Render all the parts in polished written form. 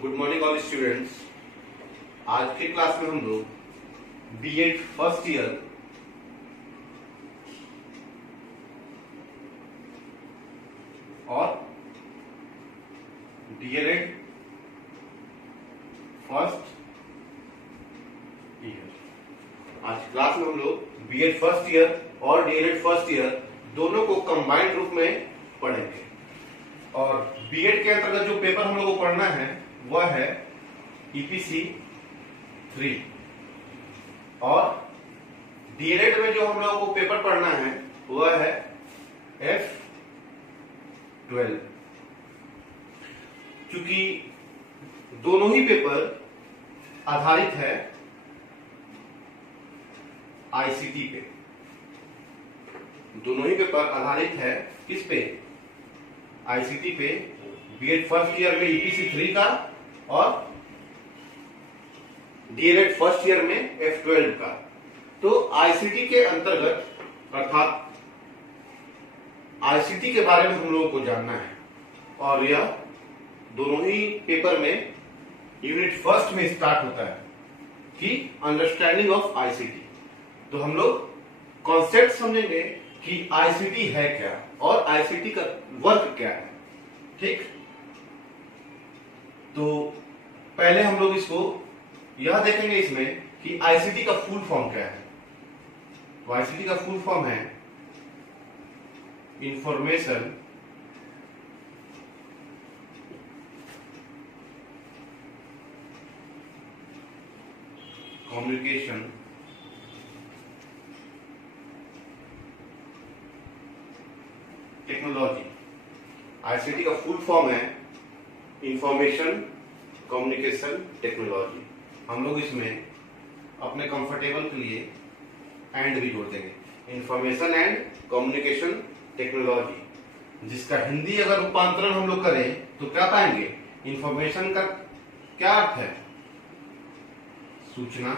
Good morning all students. आज के class में हम लोग बीएड फर्स्ट ईयर और डीएलएड फर्स्ट ईयर आज की क्लास में हम लोग बीएड फर्स्ट ईयर और डीएलएड फर्स्ट ईयर दोनों को कंबाइंड रूप में पढ़ेंगे। और बीएड के अंतर्गत जो पेपर हम लोग को पढ़ना है वह है ईपीसी 3 और डीएलएड में जो हम लोगों को पेपर पढ़ना है वह है F12। क्योंकि दोनों ही पेपर आधारित है आईसीटी पे, दोनों ही पेपर आधारित है किस पे? आईसीटी पे। बीएड फर्स्ट ईयर में ईपीसी 3 का और डीएलएड फर्स्ट ईयर में F12 का। तो आईसीटी के अंतर्गत अर्थात आईसीटी के बारे में हम लोगों को जानना है और यह दोनों ही पेपर में यूनिट फर्स्ट में स्टार्ट होता है कि अंडरस्टैंडिंग ऑफ आईसीटी। तो हम लोग कॉन्सेप्ट समझेंगे कि आईसीटी है क्या और आईसीटी का वर्क क्या है। ठीक, तो पहले हम लोग इसको यह देखेंगे इसमें कि आईसीटी का फुल फॉर्म क्या है। तो आईसीटी का फुल फॉर्म है इंफॉर्मेशन कम्युनिकेशन टेक्नोलॉजी। आईसीटी का फुल फॉर्म है इंफॉर्मेशन कम्युनिकेशन टेक्नोलॉजी। हम लोग इसमें अपने कंफर्टेबल के लिए एंड भी जोड़ देंगे, इंफॉर्मेशन एंड कम्युनिकेशन टेक्नोलॉजी, जिसका हिंदी अगर रूपांतरण हम लोग करें तो क्या पाएंगे? इंफॉर्मेशन का क्या अर्थ है? सूचना।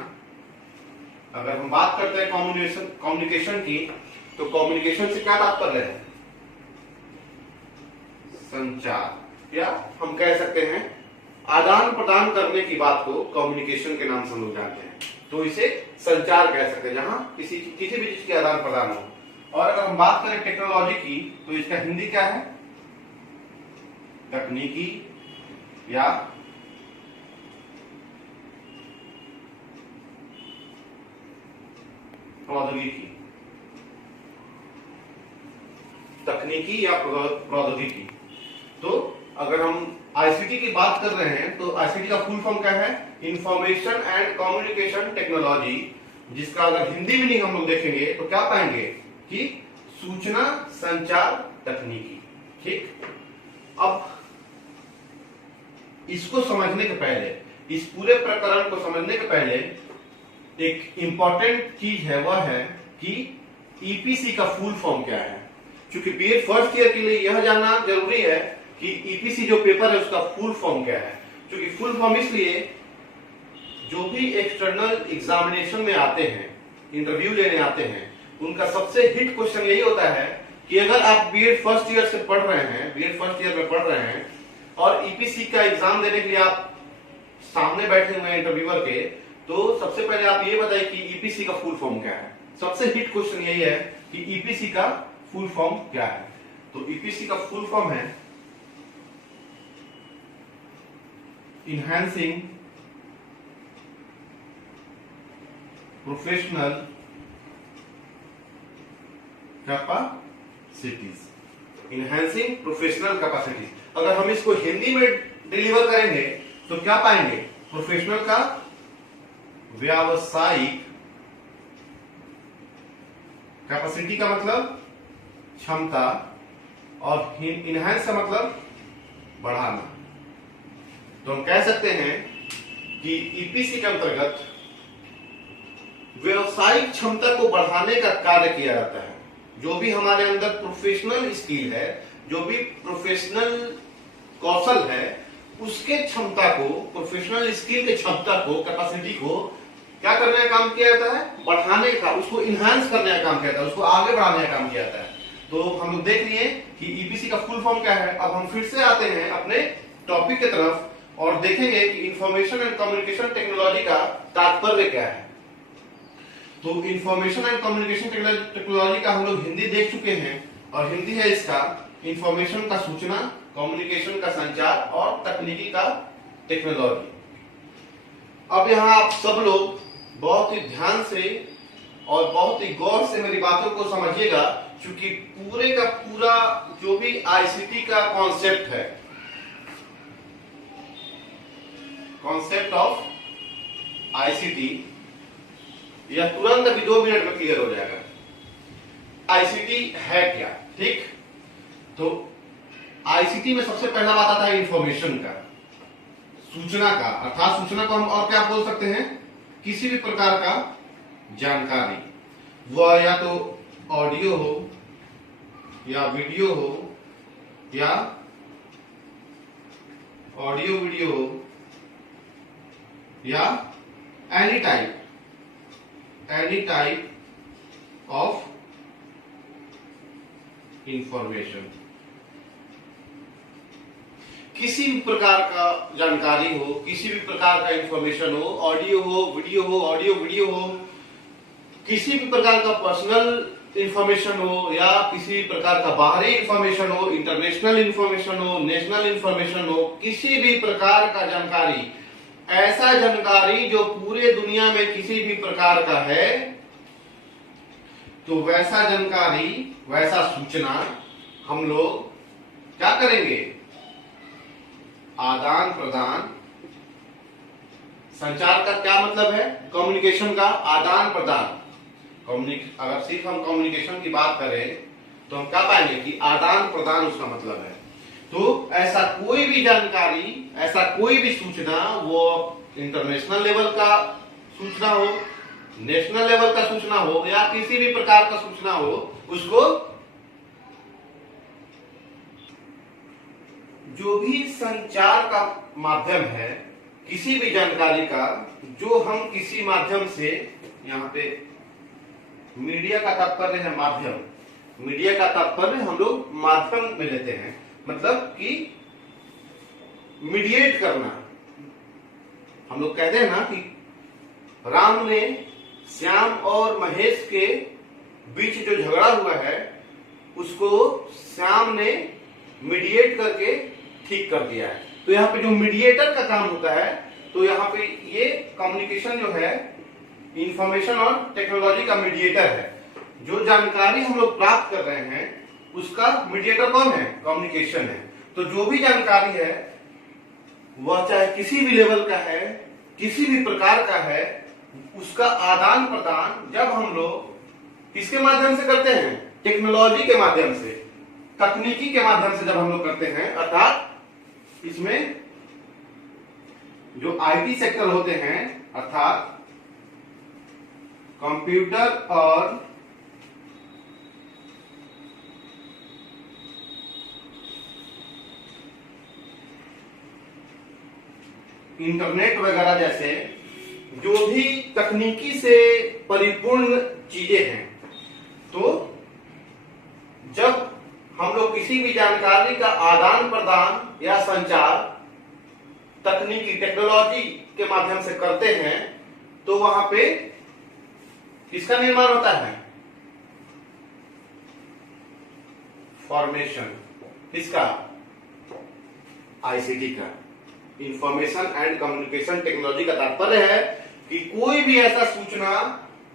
अगर हम बात करते हैं कम्युनिकेशन की, तो कम्युनिकेशन से क्या तात्पर्य है? संचार, या हम कह सकते हैं आदान प्रदान करने की बात को कम्युनिकेशन के नाम से हम लोग जानते हैं। तो इसे संचार कह सकते हैं, जहां किसी भी चीज की आदान प्रदान हो। और अगर हम बात करें टेक्नोलॉजी की, तो इसका हिंदी क्या है? तकनीकी या प्रौद्योगिकी। तकनीकी या प्रौद्योगिकी। तो अगर हम आईसीटी की बात कर रहे हैं तो आईसीटी का फुल फॉर्म क्या है? इंफॉर्मेशन एंड कम्युनिकेशन टेक्नोलॉजी, जिसका अगर हिंदी मीनिंग हम लोग देखेंगे तो क्या पाएंगे कि सूचना संचार तकनीकी। ठीक, अब इसको समझने के पहले, इस पूरे प्रकरण को समझने के पहले एक इंपॉर्टेंट चीज है, वह है कि ईपीसी का फुल फॉर्म क्या है। क्योंकि बीएड फर्स्ट ईयर के लिए यह जानना जरूरी है कि ईपीसी जो पेपर है उसका फुल फॉर्म क्या है। क्योंकि फुल फॉर्म इसलिए, जो भी एक्सटर्नल एग्जामिनेशन में आते हैं, इंटरव्यू लेने आते हैं, उनका सबसे हिट क्वेश्चन यही होता है कि अगर आप बीएड फर्स्ट ईयर से पढ़ रहे हैं, बीएड फर्स्ट ईयर में पढ़ रहे हैं और ईपीसी का एग्जाम देने के लिए आप सामने बैठे हुए हैं इंटरव्यूअर के, तो सबसे पहले आप ये बताइए कि ईपीसी का फुल फॉर्म क्या है। सबसे हिट क्वेश्चन यही है कि ईपीसी का फुल फॉर्म क्या है। तो ईपीसी का फुल फॉर्म है enhancing professional capacities. Enhancing professional capacities. अगर हम इसको हिंदी में डिलीवर करेंगे तो क्या पाएंगे? प्रोफेशनल का व्यावसायिक, कैपेसिटी का मतलब क्षमता, और इनहैंस का मतलब बढ़ाना। तो हम कह सकते हैं कि ईपीसी के अंतर्गत व्यावसायिक क्षमता को बढ़ाने का कार्य किया जाता है। जो भी हमारे अंदर प्रोफेशनल स्किल है, जो भी प्रोफेशनल कौशल है, उसके क्षमता को, प्रोफेशनल स्किल के क्षमता को, कैपेसिटी को क्या करने का काम किया जाता है? बढ़ाने का, उसको इनहांस करने का काम किया जाता है, उसको आगे बढ़ाने का काम किया जाता है। तो हम लोग देख लिए कि ईपीसी का फुल फॉर्म क्या है। अब हम फिर से आते हैं अपने टॉपिक की तरफ और देखेंगे कि इंफॉर्मेशन एंड कम्युनिकेशन टेक्नोलॉजी का तात्पर्य क्या है। तो इंफॉर्मेशन एंड कम्युनिकेशन टेक्नोलॉजी का हम लोग हिंदी देख चुके हैं, और हिंदी है इसका इंफॉर्मेशन का सूचना, कम्युनिकेशन का संचार और तकनीकी का टेक्नोलॉजी। अब यहाँ आप सब लोग बहुत ही ध्यान से और बहुत ही गौर से मेरी बातों को समझिएगा, क्योंकि पूरे का पूरा जो भी आईसीटी का कॉन्सेप्ट है, कॉन्सेप्ट ऑफ आईसीटी, यह तुरंत अभी 2 मिनट में क्लियर हो जाएगा। आईसीटी है क्या, ठीक। तो आईसीटी में सबसे पहला बात आता है इंफॉर्मेशन का, सूचना का, अर्थात सूचना को हम और क्या बोल सकते हैं, किसी भी प्रकार का जानकारी, वह या तो ऑडियो हो या वीडियो हो, या ऑडियो वीडियो हो, या एनी टाइप ऑफ इंफॉर्मेशन, किसी भी प्रकार का जानकारी हो, किसी भी प्रकार का इंफॉर्मेशन हो, ऑडियो हो, वीडियो हो, ऑडियो वीडियो हो, किसी भी प्रकार का पर्सनल इंफॉर्मेशन हो या किसी भी प्रकार का बाहरी इंफॉर्मेशन हो, इंटरनेशनल इंफॉर्मेशन हो, नेशनल इंफॉर्मेशन हो, किसी भी प्रकार का जानकारी, ऐसा जानकारी जो पूरे दुनिया में किसी भी प्रकार का है, तो वैसा जानकारी, वैसा सूचना हम लोग क्या करेंगे, आदान प्रदान। संचार का क्या मतलब है, कम्युनिकेशन का आदान प्रदान। अगर सिर्फ हम कम्युनिकेशन की बात करें तो हम क्या पाएंगे कि आदान प्रदान उसका मतलब है। तो ऐसा कोई भी जानकारी, ऐसा कोई भी सूचना, वो इंटरनेशनल लेवल का सूचना हो, नेशनल लेवल का सूचना हो, या किसी भी प्रकार का सूचना हो, उसको जो भी संचार का माध्यम है, किसी भी जानकारी का जो हम किसी माध्यम से, यहाँ पे मीडिया का तात्पर्य है माध्यम, मीडिया का तात्पर्य हम लोग माध्यम में लेते हैं, मतलब कि मीडिएट करना। हम लोग कहते हैं ना कि राम ने श्याम और महेश के बीच जो झगड़ा हुआ है उसको श्याम ने मीडिएट करके ठीक कर दिया है। तो यहाँ पे जो मीडिएटर का काम होता है, तो यहाँ पे ये कम्युनिकेशन जो है इंफॉर्मेशन और टेक्नोलॉजी का मीडिएटर है। जो जानकारी हम लोग प्राप्त कर रहे हैं उसका मीडिएटर कौन है, कम्युनिकेशन है। तो जो भी जानकारी है वह चाहे किसी भी लेवल का है, किसी भी प्रकार का है, उसका आदान प्रदान जब हम लोग किसके माध्यम से करते हैं, टेक्नोलॉजी के माध्यम से, तकनीकी के माध्यम से जब हम लोग करते हैं, अर्थात इसमें जो आईटी सेक्टर होते हैं, अर्थात कंप्यूटर और इंटरनेट वगैरह जैसे जो भी तकनीकी से परिपूर्ण चीजें हैं, तो जब हम लोग किसी भी जानकारी का आदान प्रदान या संचार तकनीकी टेक्नोलॉजी के माध्यम से करते हैं, तो वहां पे किसका निर्माण होता है, फॉर्मेशन, किसका, आईसीटी का, इंफॉर्मेशन एंड कम्युनिकेशन टेक्नोलॉजी का तात्पर्य है कि कोई भी ऐसा सूचना,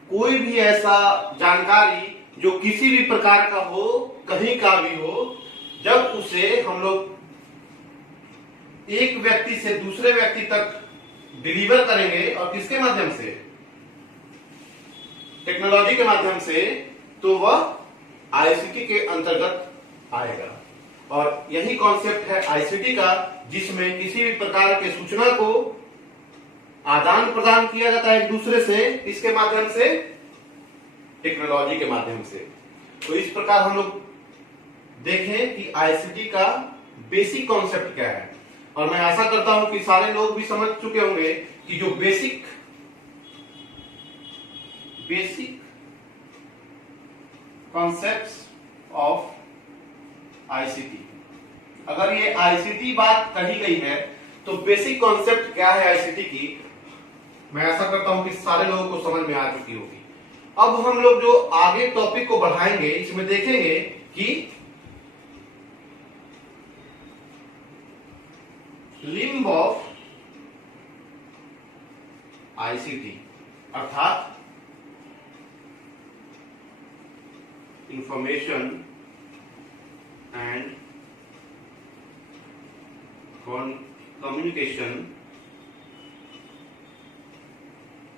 कोई भी ऐसा जानकारी जो किसी भी प्रकार का हो, कहीं का भी हो, जब उसे हम लोग एक व्यक्ति से दूसरे व्यक्ति तक डिलीवर करेंगे, और किसके माध्यम से, टेक्नोलॉजी के माध्यम से, तो वह आईसीटी के अंतर्गत आएगा। और यही कॉन्सेप्ट है आईसीटी का, जिसमें किसी भी प्रकार के सूचना को आदान प्रदान किया जाता है एक दूसरे से, इसके माध्यम से, टेक्नोलॉजी के माध्यम से। तो इस प्रकार हम लोग देखें कि आईसीटी का बेसिक कॉन्सेप्ट क्या है। और मैं आशा करता हूं कि सारे लोग भी समझ चुके होंगे कि जो बेसिक कॉन्सेप्ट्स ऑफ आईसीटी, अगर ये आईसीटी बात कही गई है तो बेसिक कॉन्सेप्ट क्या है आईसीटी की, मैं ऐसा करता हूं कि सारे लोगों को समझ में आ चुकी होगी। अब हम लोग जो आगे टॉपिक को बढ़ाएंगे इसमें देखेंगे कि लिम्ब ऑफ आईसीटी अर्थात इंफॉर्मेशन एंड कम्युनिकेशन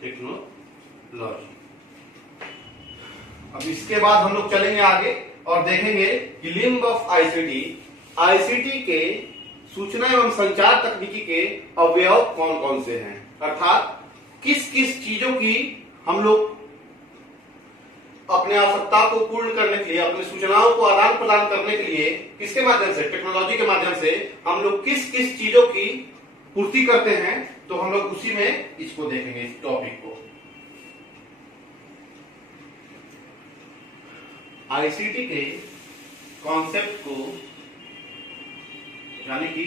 टेक्नोलॉजी। अब इसके बाद हम लोग चलेंगे आगे और देखेंगे कि लिम्ब ऑफ आईसीटी, आईसीटी के सूचना एवं संचार तकनीकी के अवयव कौन कौन से हैं, अर्थात किस किस चीजों की हम लोग अपने आवश्यकता को पूर्ण करने के लिए, अपनी सूचनाओं को आदान प्रदान करने के लिए किसके माध्यम से, टेक्नोलॉजी के माध्यम से हम लोग किस किस चीजों की पूर्ति करते हैं, तो हम लोग उसी में इसको देखेंगे, इस टॉपिक को। आईसीटी के कॉन्सेप्ट को यानी कि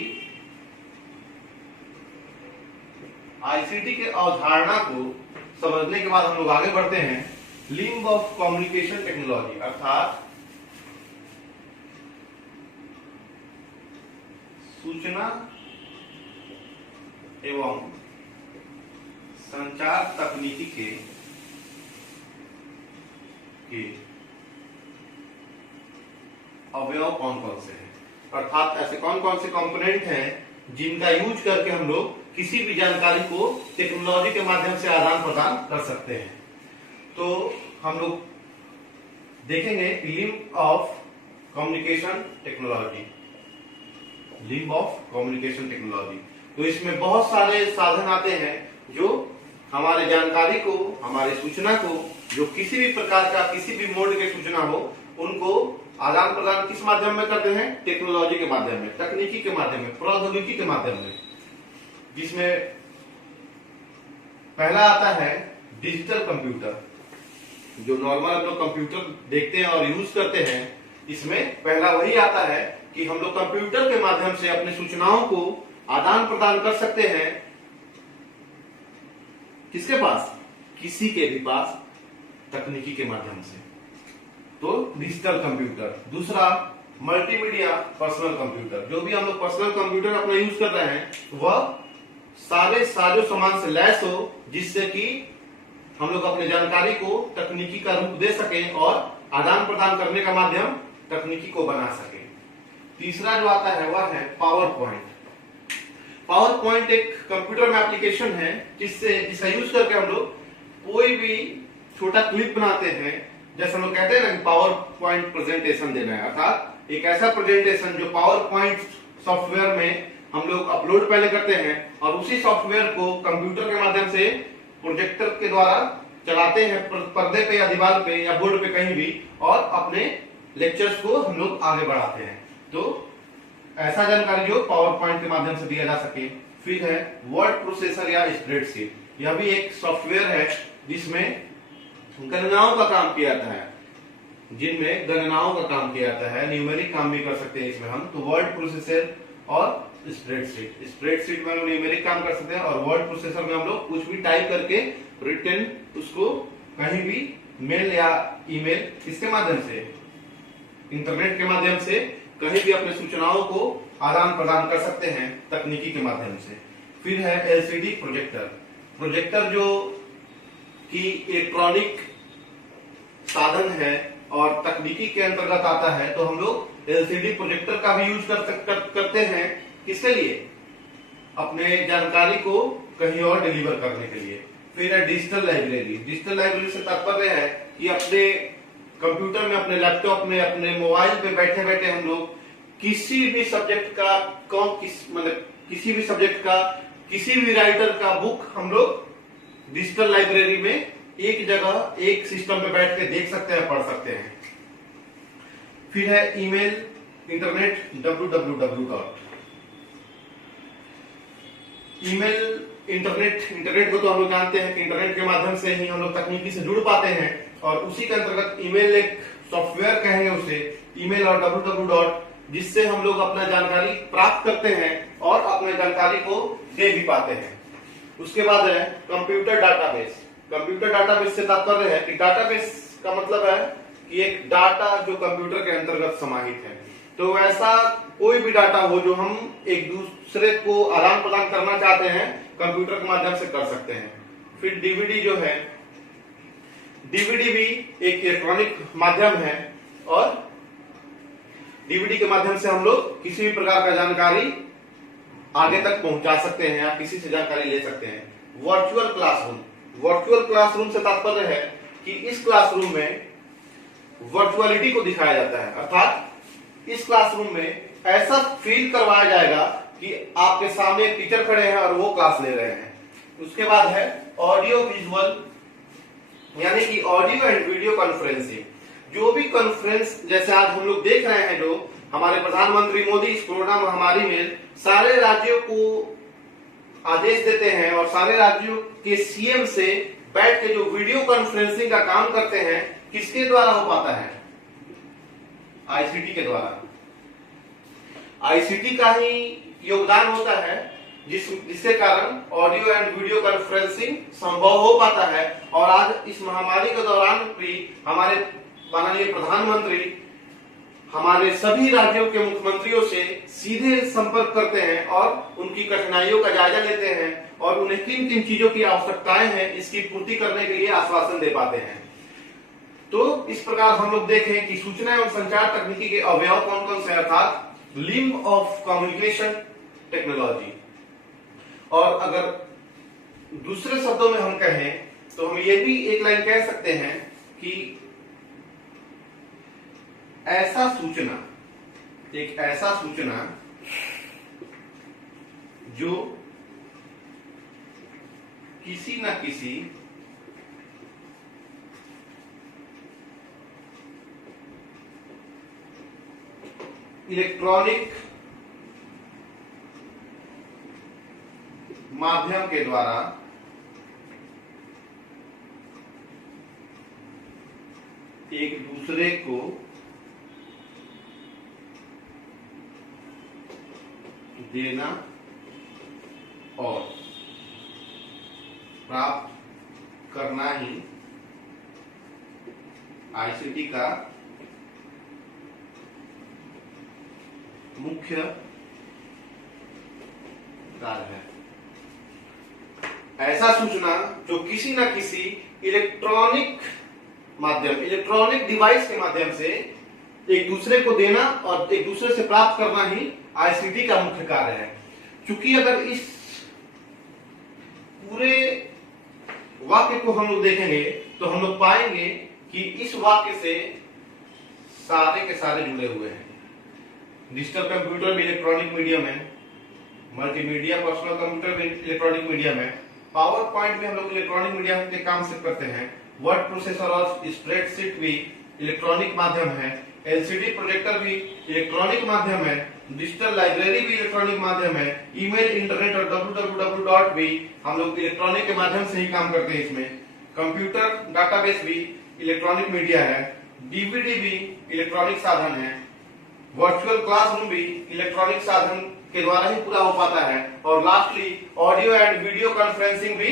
आईसीटी के अवधारणा को समझने के बाद हम लोग आगे बढ़ते हैं लिम्ब ऑफ कम्युनिकेशन टेक्नोलॉजी अर्थात सूचना एवं संचार तकनीकी के अवयव कौन कौन से हैं, अर्थात ऐसे कौन कौन से कंपोनेंट हैं जिनका यूज करके हम लोग किसी भी जानकारी को टेक्नोलॉजी के माध्यम से आदान प्रदान कर सकते हैं। तो हम लोग देखेंगे limb of communication technology, limb of communication technology. तो इसमें बहुत सारे साधन आते हैं जो हमारे जानकारी को, हमारे सूचना को, जो किसी भी प्रकार का किसी भी मोड के सूचना हो उनको आदान प्रदान किस माध्यम में करते हैं, टेक्नोलॉजी के माध्यम में, तकनीकी के माध्यम में, प्रौद्योगिकी के माध्यम में। जिसमें पहला आता है डिजिटल कंप्यूटर, जो नॉर्मल हम लोग कंप्यूटर देखते हैं और यूज करते हैं, इसमें पहला वही आता है कि हम लोग कंप्यूटर के माध्यम से अपनी सूचनाओं को आदान प्रदान कर सकते हैं। किसके पास, किसी के भी पास, तकनीकी के माध्यम से, तो डिजिटल कंप्यूटर। दूसरा मल्टीमीडिया पर्सनल कंप्यूटर, जो भी हम लोग पर्सनल कंप्यूटर अपना यूज कर रहे हैं वह सारे साजो सामान से लैस हो, जिससे कि हम लोग अपने जानकारी को तकनीकी का रूप दे सकें और आदान प्रदान करने का माध्यम तकनीकी को बना सके। तीसरा जो आता है वह है पावर पॉइंट। पावर पॉइंट एक कंप्यूटर में एप्लीकेशन है जिसका यूज करके हम लोग कोई भी छोटा क्लिप बनाते हैं। जैसे हम लोग कहते हैं ना पावर पॉइंट प्रेजेंटेशन देना है, अर्थात एक ऐसा प्रेजेंटेशन जो पावर पॉइंट सॉफ्टवेयर में हम लोग अपलोड पहले करते हैं और उसी सॉफ्टवेयर को कंप्यूटर के माध्यम से प्रोजेक्टर के द्वारा चलाते हैं पर्दे पे या दीवार पे या बोर्ड पे कहीं भी, और अपने लेक्चर्स को हम लोग आगे बढ़ाते हैं। तो ऐसा जानकारी जो पावर पॉइंट के माध्यम से दिया जा सके। फिर है वर्ड प्रोसेसर या स्प्रेडशीट, यह भी एक सॉफ्टवेयर है जिसमें गणनाओं का काम किया जाता है, जिनमें गणनाओं का काम किया जाता है, न्यूमेरिक काम भी कर सकते हैं इसमें हम। तो वर्ड प्रोसेसर और स्प्रेडशीट, स्प्रेडशीट में हम न्यूमेरिक काम कर सकते हैं और वर्ड प्रोसेसर में हम लोग कुछ भी टाइप करके रिटर्न उसको कहीं भी मेल या ईमेल किसके माध्यम से, इंटरनेट के माध्यम से कहीं भी अपने सूचनाओं को आदान प्रदान कर सकते हैं तकनीकी के माध्यम से। फिर है एलसीडी प्रोजेक्टर, प्रोजेक्टर जो कि इलेक्ट्रॉनिक साधन है और तकनीकी के अंतर्गत आता है, तो हम लोग एलसीडी प्रोजेक्टर का भी यूज करते हैं। किसके लिए, अपने जानकारी को कहीं और डिलीवर करने के लिए। फिर है डिजिटल लाइब्रेरी, डिजिटल लाइब्रेरी से तात्पर्य है कि अपने कंप्यूटर में, अपने लैपटॉप में, अपने मोबाइल पे बैठे बैठे हम लोग किसी भी सब्जेक्ट का किसी भी सब्जेक्ट का किसी भी राइटर का बुक हम लोग डिजिटल लाइब्रेरी में एक जगह एक सिस्टम पे बैठ के देख सकते हैं, पढ़ सकते हैं। फिर है email, internet, www. Email, internet को तो हम लोग जानते हैं कि इंटरनेट के माध्यम से ही हम लोग तकनीकी से जुड़ पाते हैं, और उसी के अंतर्गत ईमेल एक सॉफ्टवेयर कहेंगे उसे, ईमेल और www. जिससे हम लोग अपना जानकारी प्राप्त करते हैं और अपने जानकारी को दे भी पाते हैं। उसके बाद है कंप्यूटर डाटाबेस। कंप्यूटर डाटाबेस से तात्पर्य है कि डाटाबेस का मतलब है कि एक डाटा जो कंप्यूटर के अंतर्गत समाहित है। तो ऐसा कोई भी डाटा हो जो हम एक दूसरे को आदान प्रदान करना चाहते हैं, कंप्यूटर के माध्यम से कर सकते हैं। फिर डीवीडी जो है, डीवीडी भी एक इलेक्ट्रॉनिक माध्यम है और डीवीडी के माध्यम से हम लोग किसी भी प्रकार का जानकारी आगे तक पहुंचा सकते हैं या किसी से जानकारी ले सकते हैं। वर्चुअल क्लासरूम, वर्चुअल क्लासरूम से तात्पर्य है कि इस क्लासरूम में वर्चुअलिटी को दिखाया जाता है, अर्थात इस क्लासरूम में ऐसा फील करवाया जाएगा कि आपके सामने एक टीचर खड़े हैं और वो क्लास ले रहे हैं। उसके बाद है ऑडियो विजुअल, यानी कि ऑडियो एंड वीडियो कॉन्फ्रेंसिंग। जो भी कॉन्फ्रेंस जैसे आज हम लोग देख रहे हैं, जो हमारे प्रधानमंत्री मोदी इस कोरोना महामारी में सारे राज्यों को आदेश देते हैं और सारे राज्यों के सीएम से बैठ के जो वीडियो कॉन्फ्रेंसिंग का काम करते हैं, किसके द्वारा हो पाता है? आईसीटी के द्वारा। आईसीटी का ही योगदान होता है जिसके कारण ऑडियो एंड वीडियो कॉन्फ्रेंसिंग संभव हो पाता है। और आज इस महामारी के दौरान भी हमारे माननीय प्रधानमंत्री हमारे सभी राज्यों के मुख्यमंत्रियों से सीधे संपर्क करते हैं और उनकी कठिनाइयों का जायजा लेते हैं और उन्हें किन किन चीजों की आवश्यकताएं हैं इसकी पूर्ति करने के लिए आश्वासन दे पाते हैं। तो इस प्रकार हम लोग देखें कि सूचना एवं संचार तकनीकी के अवयव कौन कौन से, अर्थात लिम्ब ऑफ कम्युनिकेशन टेक्नोलॉजी। और अगर दूसरे शब्दों में हम कहें तो हम ये भी एक लाइन कह सकते हैं कि ऐसा सूचना, एक ऐसा सूचना जो किसी न किसी इलेक्ट्रॉनिक माध्यम के द्वारा एक दूसरे को देना और प्राप्त करना ही आईसीटी का मुख्य कार्य है। ऐसा सूचना जो किसी न किसी इलेक्ट्रॉनिक माध्यम, इलेक्ट्रॉनिक डिवाइस के माध्यम से एक दूसरे को देना और एक दूसरे से प्राप्त करना ही आईसीटी का मुख्य कार्य है। क्योंकि अगर इस पूरे वाक्य को हम लोग देखेंगे तो हम लोग पाएंगे कि इस वाक्य से सारे के सारे जुड़े हुए हैं। डिजिटल कंप्यूटर भी इलेक्ट्रॉनिक मीडियम है, मल्टीमीडिया पर्सनल कंप्यूटर भी इलेक्ट्रॉनिक मीडियम है, पावर पॉइंट भी हम लोग इलेक्ट्रॉनिक मीडियम के काम से करते हैं, वर्ड प्रोसेसर और स्प्रेडशीट भी इलेक्ट्रॉनिक माध्यम है, एलसीडी प्रोजेक्टर भी इलेक्ट्रॉनिक माध्यम है, डिजिटल लाइब्रेरी भी इलेक्ट्रॉनिक माध्यम है, ईमेल, इंटरनेट और www भी हम लोग इलेक्ट्रॉनिक के माध्यम से ही काम करते हैं। इसमें कंप्यूटर डाटाबेस भी इलेक्ट्रॉनिक मीडिया है, डीवीडी भी इलेक्ट्रॉनिक साधन है, वर्चुअल क्लासरूम भी इलेक्ट्रॉनिक साधन के द्वारा ही पूरा हो पाता है, और lastly audio and video conferencing भी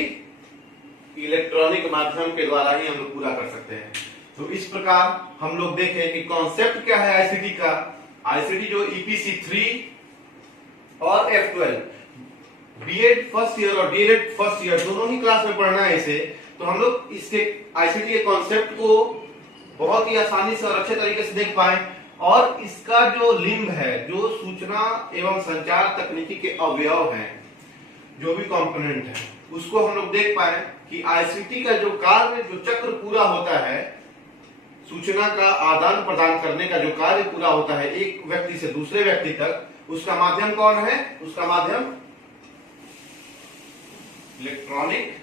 इलेक्ट्रॉनिक माध्यम के द्वारा ही हम लोग पूरा कर सकते हैं। तो इस प्रकार हम लोग देखें कि कॉन्सेप्ट क्या है आईसीटी का। आईसीटी जो ईपीसी 3 और F12 बीएड फर्स्ट ईयर और डीएलएड फर्स्ट ईयर दोनों ही क्लास में पढ़ना है इसे, तो हम लोग इसके आईसीटी के कॉन्सेप्ट को बहुत ही आसानी से और अच्छे तरीके से देख पाए, और इसका जो लिंब है, जो सूचना एवं संचार तकनीकी के अवयव हैं, जो भी कंपोनेंट है, उसको हम लोग देख पाए कि आईसीटी का जो कार्य, जो चक्र पूरा होता है, सूचना का आदान प्रदान करने का जो कार्य पूरा होता है एक व्यक्ति से दूसरे व्यक्ति तक, उसका माध्यम कौन है? उसका माध्यम इलेक्ट्रॉनिक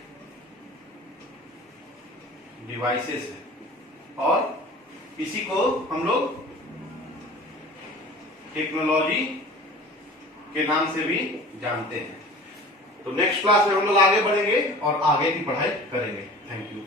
डिवाइसेस है, और इसी को हम लोग टेक्नोलॉजी के नाम से भी जानते हैं। तो नेक्स्ट क्लास में हम लोग आगे बढ़ेंगे और आगे की पढ़ाई करेंगे। Thank you.